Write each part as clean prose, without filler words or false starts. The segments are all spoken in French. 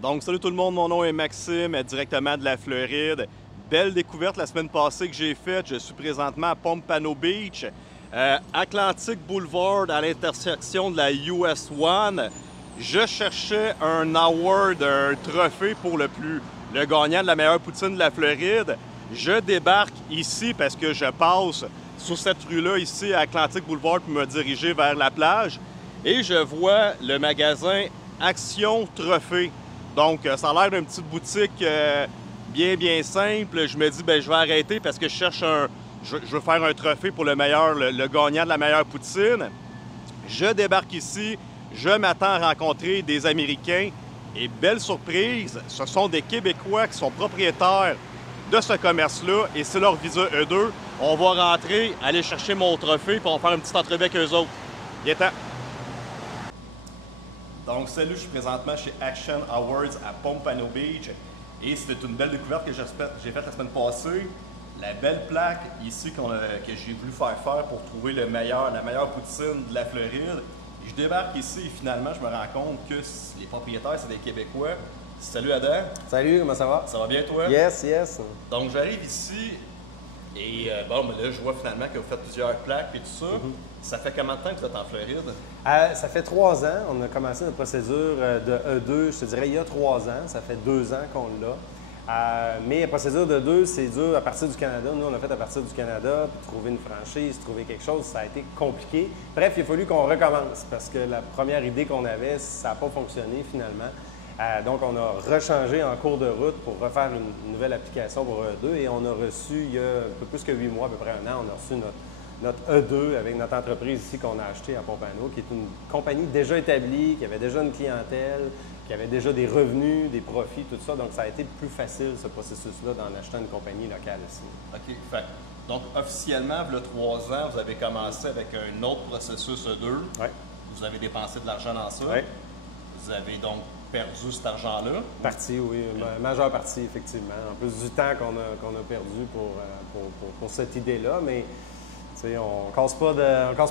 Donc, salut tout le monde, mon nom est Maxime, directement de la Floride. Belle découverte la semaine passée que j'ai faite. Je suis présentement à Pompano Beach, Atlantic Boulevard, à l'intersection de la US 1. Je cherchais un award, un trophée pour le gagnant de la meilleure poutine de la Floride. Je débarque ici parce que je passe sur cette rue-là, ici, à Atlantic Boulevard, pour me diriger vers la plage. Et je vois le magasin Action Trophée. Donc, ça a l'air d'une petite boutique bien simple. Je me dis, je vais arrêter parce que je veux faire un trophée pour le gagnant de la meilleure poutine. Je débarque ici, je m'attends à rencontrer des Américains et belle surprise, ce sont des Québécois qui sont propriétaires de ce commerce-là et c'est leur visa E2. On va rentrer, aller chercher mon trophée puis on va faire une petite entrevue avec eux autres. Viens-t'en! Donc, salut, je suis présentement chez Action Awards à Pompano Beach et c'était une belle découverte que j'ai faite la semaine passée. La belle plaque ici que j'ai voulu faire pour trouver la meilleure poutine de la Floride. Je débarque ici et finalement, je me rends compte que les propriétaires, c'est des Québécois. Salut Adam. Salut, comment ça va? Ça va bien toi? Yes, yes. Donc, j'arrive ici et là, je vois finalement que vous faites plusieurs plaques et tout ça. Ça fait combien de temps que vous êtes en Floride? Ça fait 3 ans. On a commencé notre procédure de E2, je te dirais, il y a 3 ans. Ça fait 2 ans qu'on l'a. Mais la procédure de 2, c'est dur à partir du Canada. Nous, on a fait à partir du Canada, puis trouver une franchise, trouver quelque chose, ça a été compliqué. Bref, il a fallu qu'on recommence parce que la première idée qu'on avait, ça n'a pas fonctionné finalement. Donc, on a rechangé en cours de route pour refaire une nouvelle application pour E2 et on a reçu, il y a un peu plus que 8 mois, à peu près 1 an, on a reçu notre E2 avec notre entreprise ici qu'on a acheté à Pompano, qui est une compagnie déjà établie, qui avait déjà une clientèle, qui avait déjà des revenus, des profits, tout ça. Donc, ça a été plus facile, ce processus-là, d'en achetant une compagnie locale ici. OK. Donc, officiellement, il y a 3 ans, vous avez commencé avec un autre processus E2. Oui. Vous avez dépensé de l'argent dans ça. Oui. Vous avez donc perdu cet argent-là. Partie, oui. Majeure partie, effectivement. En plus du temps qu'on a perdu pour cette idée-là. Mais on ne casse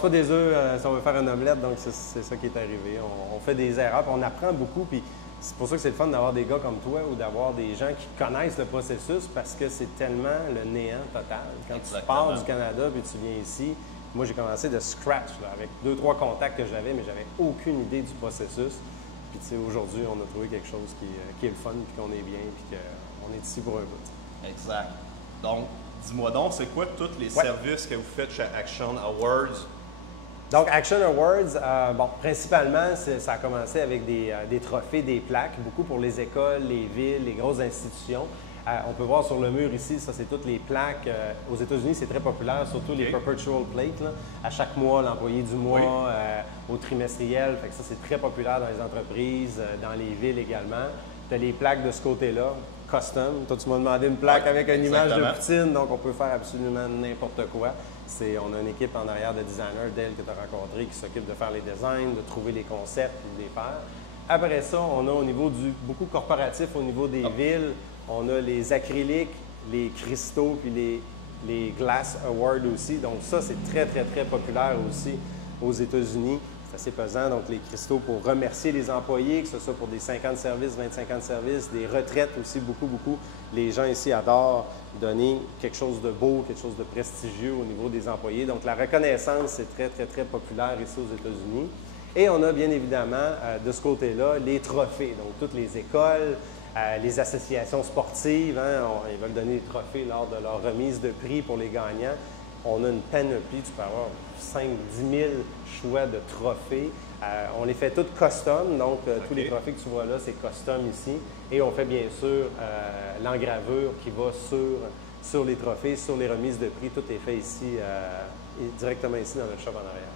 pas des œufs si on veut faire une omelette. Donc, c'est ça qui est arrivé. On fait des erreurs, puis on apprend beaucoup. Puis c'est pour ça que c'est le fun d'avoir des gars comme toi ou d'avoir des gens qui connaissent le processus parce que c'est tellement le néant total. Quand tu pars du Canada puis tu viens ici, moi, j'ai commencé de scratch là, avec 2-3 contacts que j'avais, mais j'avais aucune idée du processus. Puis, tu sais, aujourd'hui, on a trouvé quelque chose qui est le fun, puis qu'on est bien, puis qu'on est ici pour un bout. Exact. Donc, dis-moi donc, c'est quoi tous les services que vous faites chez Action Awards? Donc, Action Awards, principalement, ça a commencé avec des trophées, des plaques, beaucoup pour les écoles, les villes, les grosses institutions. On peut voir sur le mur ici, ça, c'est toutes les plaques. Aux États-Unis, c'est très populaire, surtout les Perpetual Plates. Là. À chaque mois, l'employé du mois, au trimestriel. Fait que ça, c'est très populaire dans les entreprises, dans les villes également. Tu as les plaques de ce côté-là, custom. Toi, tu m'as demandé une plaque avec une image de poutine, donc on peut faire absolument n'importe quoi. On a une équipe en arrière de designers, Dale, que tu as rencontré, qui s'occupe de faire les designs, de trouver les concepts et de les faire. Après ça, on a au niveau beaucoup corporatif, au niveau des villes, on a les acryliques, les cristaux, puis les Glass Awards aussi. Donc ça, c'est très populaire aussi aux États-Unis. C'est assez pesant, donc les cristaux pour remercier les employés, que ce soit pour des 50 services, 25 ans de services, des retraites aussi, beaucoup. Les gens ici adorent donner quelque chose de beau, quelque chose de prestigieux au niveau des employés. Donc la reconnaissance, c'est très populaire ici aux États-Unis. Et on a bien évidemment, de ce côté-là, les trophées. Donc toutes les écoles, les associations sportives, ils veulent donner des trophées lors de leur remise de prix pour les gagnants. On a une panoplie, tu peux avoir 5-10 000 choix de trophées. On les fait toutes custom, donc tous les trophées que tu vois là, c'est custom ici. Et on fait bien sûr l'engravure qui va sur les trophées, sur les remises de prix. Tout est fait ici, directement ici dans le shop en arrière.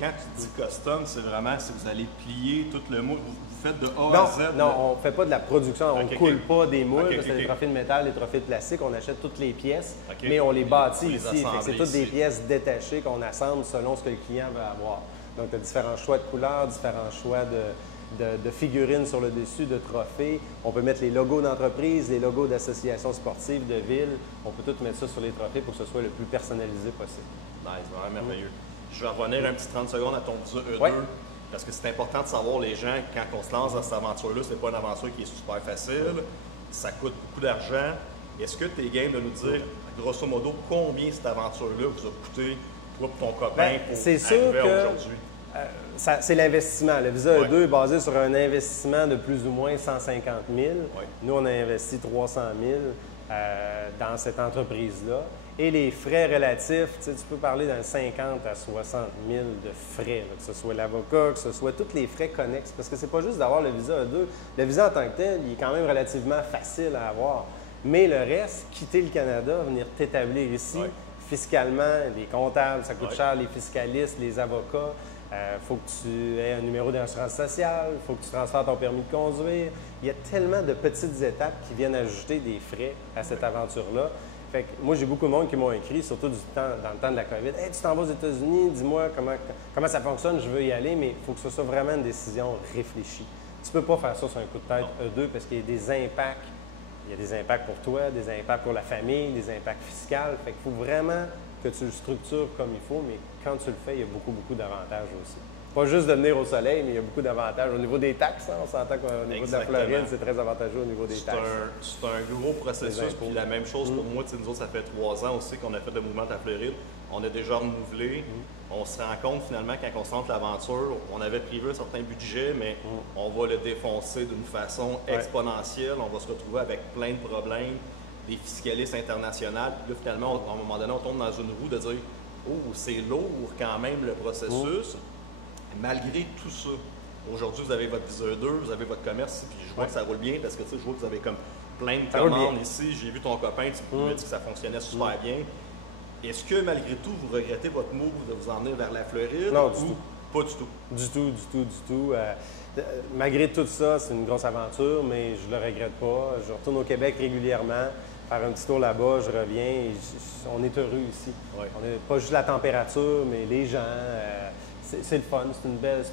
Quand tu dis custom, c'est vraiment si vous allez plier tout le moule, vous faites de A à Z? Non, on ne fait pas de la production, on ne coule pas des moules, c'est des trophées de métal, des trophées de plastique, on achète toutes les pièces, mais on les bâtit ici. C'est toutes des pièces détachées qu'on assemble selon ce que le client veut avoir. Donc, tu as différents choix de couleurs, différents choix de figurines sur le dessus, de trophées. On peut mettre les logos d'entreprise, les logos d'associations sportives, de villes. On peut tout mettre ça sur les trophées pour que ce soit le plus personnalisé possible. Nice, vraiment merveilleux. Je vais revenir un petit 30 secondes à ton visa E2. Parce que c'est important de savoir, les gens, quand on se lance dans cette aventure-là, c'est pas une aventure qui est super facile, ça coûte beaucoup d'argent. Est-ce que tu es game de nous dire, grosso modo, combien cette aventure-là vous a coûté, toi et ton copain, pour arriver à aujourd'hui? C'est l'investissement. Le Visa E2 est basé sur un investissement de plus ou moins 150 000. Nous, on a investi 300 000 dans cette entreprise-là. Et les frais relatifs, tu peux parler d'un 50 à 60 000 de frais, là, que ce soit l'avocat, que ce soit tous les frais connexes. Parce que c'est pas juste d'avoir le Visa E2. Le Visa en tant que tel, il est quand même relativement facile à avoir. Mais le reste, quitter le Canada, venir t'établir ici, fiscalement, les comptables, ça coûte cher, les fiscalistes, les avocats. Il faut que tu aies un numéro d'assurance sociale, il faut que tu transfères ton permis de conduire. Il y a tellement de petites étapes qui viennent ajouter des frais à cette aventure-là. Fait que moi, j'ai beaucoup de monde qui m'ont écrit, surtout dans le temps de la COVID. « Hey, tu t'en vas aux États-Unis, dis-moi comment ça fonctionne, je veux y aller, mais il faut que ce soit vraiment une décision réfléchie. » Tu ne peux pas faire ça sur un coup de tête E2 parce qu'il y a des impacts. Il y a des impacts pour toi, des impacts pour la famille, des impacts fiscaux. Fait qu'il faut vraiment que tu le structures comme il faut, mais quand tu le fais, il y a beaucoup, beaucoup d'avantages aussi. Pas juste de venir au soleil, mais il y a beaucoup d'avantages. Au niveau des taxes, on s'entend qu'au niveau de la Floride, c'est très avantageux au niveau des taxes. C'est un gros processus. Puis la même chose pour moi, nous autres, ça fait 3 ans aussi qu'on a fait le mouvement de la Floride. On a déjà renouvelé. On se rend compte finalement, quand on se lance l'aventure, on avait prévu un certain budget, mais on va le défoncer d'une façon exponentielle. On va se retrouver avec plein de problèmes, des fiscalistes internationaux. Puis là, finalement, à un moment donné, on tombe dans une roue de dire « Oh, c'est lourd quand même le processus. Malgré tout ça, aujourd'hui, vous avez votre Visa 2, vous avez votre commerce, puis je vois que ça roule bien parce que je vois que vous avez comme plein de commandes ici. J'ai vu ton copain, tu m'as dit que ça fonctionnait super bien. Est-ce que malgré tout, vous regrettez votre move de vous emmener vers la Floride? Non, du tout. Pas du tout. Du tout. Malgré tout ça, c'est une grosse aventure, mais je le regrette pas. Je retourne au Québec régulièrement, faire un petit tour là-bas, je reviens et on est heureux ici. On n'est pas juste la température, mais les gens. C'est le fun, c'est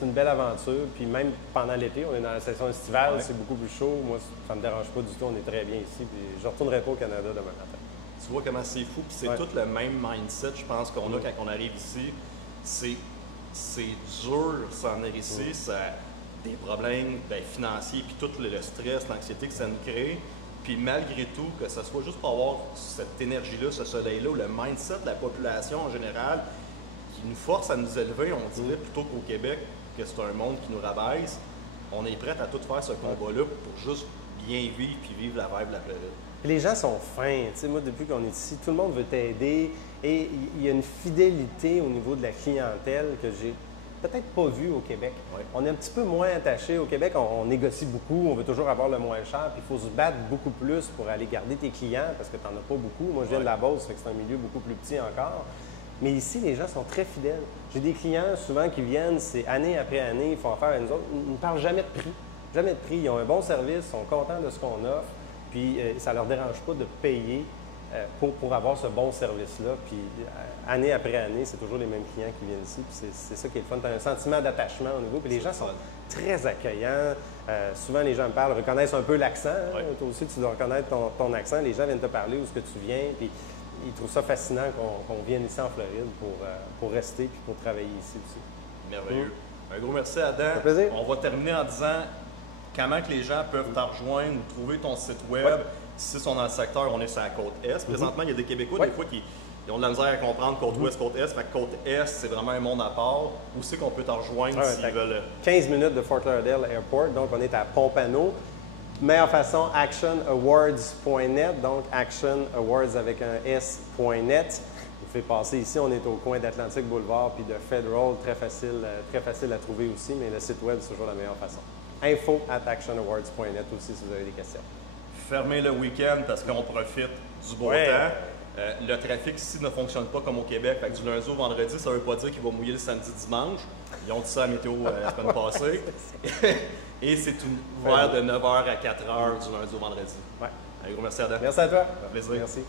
une belle aventure. Puis même pendant l'été, on est dans la saison estivale, c'est beaucoup plus chaud. Moi, ça ne me dérange pas du tout, on est très bien ici. Puis je ne retournerai pas au Canada demain matin. Tu vois comment c'est fou, puis c'est tout le même mindset, je pense, qu'on a quand on arrive ici. C'est dur s'en venir ici, ça des problèmes financiers, puis tout le stress, l'anxiété que ça nous crée. Puis malgré tout, que ce soit juste pour avoir cette énergie-là, ce soleil-là, le mindset de la population en général, qui nous force à nous élever, on dirait plutôt qu'au Québec, que c'est un monde qui nous rabaisse, on est prêt à tout faire ce combat-là pour juste bien vivre puis vivre la vibe de la Floride. Les gens sont fins. Tu sais, moi, depuis qu'on est ici, tout le monde veut t'aider et il y a une fidélité au niveau de la clientèle que j'ai peut-être pas vue au Québec. On est un petit peu moins attaché. Au Québec, on négocie beaucoup, on veut toujours avoir le moins cher, puis il faut se battre beaucoup plus pour aller garder tes clients parce que tu n'en as pas beaucoup. Moi, je viens de la Beauce, fait que c'est un milieu beaucoup plus petit encore. Mais ici, les gens sont très fidèles. J'ai des clients souvent qui viennent, c'est année après année, ils font affaire à nous autres. Ils ne parlent jamais de prix. Jamais de prix. Ils ont un bon service, ils sont contents de ce qu'on offre. Puis ça ne leur dérange pas de payer pour avoir ce bon service-là. Puis année après année, c'est toujours les mêmes clients qui viennent ici. Puis c'est ça qui est le fun. Tu as un sentiment d'attachement au niveau. Puis les gens sont très accueillants. Souvent, les gens me parlent, reconnaissent un peu l'accent. Hein? Toi aussi, tu dois reconnaître ton accent. Les gens viennent te parler où est-ce que tu viens. Puis ils trouvent ça fascinant qu'on vienne ici en Floride pour rester et pour travailler ici aussi. Merveilleux. Un gros merci, Adam. Ça fait plaisir. On va terminer en disant comment que les gens peuvent te rejoindre ou trouver ton site web. Si ils sont dans le secteur, on est sur la côte Est. Présentement, il y a des Québécois, des fois, qui ont de la misère à comprendre côte Ouest, côte Est. Fait que côte Est, c'est vraiment un monde à part. Où c'est qu'on peut te rejoindre s'ils veulent? 15 minutes de Fort Lauderdale Airport. Donc, on est à Pompano. Meilleure façon, actionawards.net, donc actionawards avec un S.net. Vous pouvez passer ici, on est au coin d'Atlantic Boulevard puis de Federal, très facile à trouver aussi, mais le site web, c'est toujours la meilleure façon. info@actionawards.net aussi si vous avez des questions. Fermez le week-end parce qu'on profite du beau temps. Le trafic ici ne fonctionne pas comme au Québec. Fait que du lundi au vendredi, ça ne veut pas dire qu'il va mouiller le samedi-dimanche. Ils ont dit ça à la météo la semaine passée. Et c'est ouvert de 9h à 4h du lundi au vendredi. Un gros merci, Adam. Merci à toi. Ça fait plaisir. Merci.